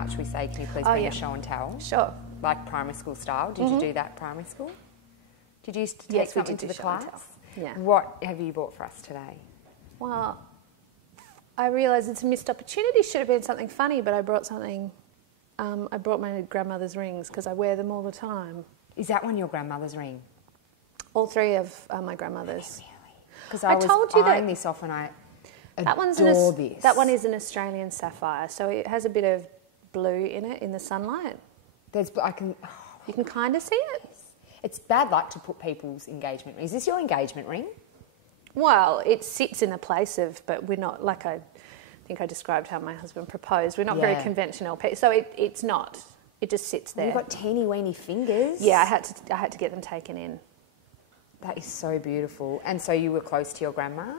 Couch, we say, can you please bring a show and tell? Sure. Like primary school style. Did you do that primary school? Did you used to take something to the class? Yeah. What have you bought for us today? Well, I realise it's a missed opportunity. Should have been something funny, but I brought something. I brought my grandmother's rings because I wear them all the time. Is that one your grandmother's ring? All three of my grandmother's. Really? Because I was told you eyeing that this off and I that adore this. That one is an Australian sapphire, so it has a bit of blue in it in the sunlight. You can kind of see it. It's bad luck to put people's engagement ring. Is this your engagement ring? Well, it sits in a place of, but we're not, like I think I described how my husband proposed, we're not very conventional. So it's not. It just sits there. You've got teeny weeny fingers. Yeah, I had to get them taken in. That is so beautiful. And so you were close to your grandma?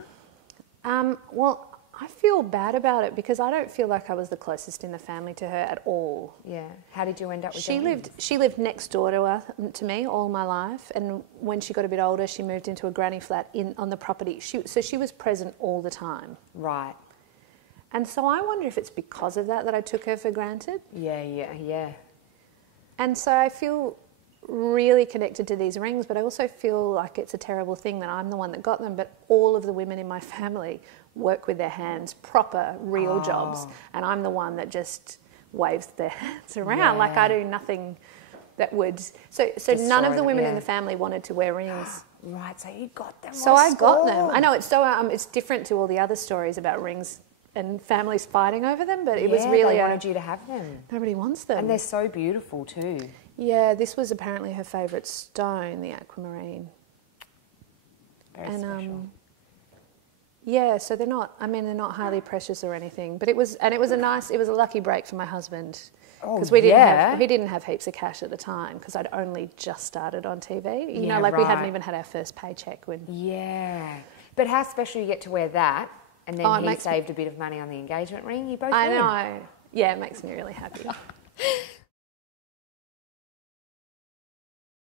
Well, I feel bad about it because I don't feel like I was the closest in the family to her at all. Yeah. How did you end up with She lived next door to me all my life, and when she got a bit older, she moved into a granny flat on the property. So she was present all the time. Right. And so I wonder if it's because of that I took her for granted. Yeah. And so I feel really connected to these rings, but I also feel like it's a terrible thing that I'm the one that got them, but all of the women in my family work with their hands, proper, real jobs, and I'm the one that just waves their hands around. Yeah. Like I do nothing that would... So none of the women in the family wanted to wear rings. Right, so you got them. So I got them. I know, it's different to all the other stories about rings and families fighting over them, but it was really... they wanted you to have them. Nobody wants them. And they're so beautiful too. Yeah, this was apparently her favourite stone, the aquamarine. Very special. Yeah, so they're not highly precious or anything, but it was a lucky break for my husband because he didn't have heaps of cash at the time because I'd only just started on TV. You know, we hadn't even had our first paycheck when. Yeah, but how special you get to wear that, and then he saved a bit of money on the engagement ring. You both. I know. Yeah, it makes me really happy.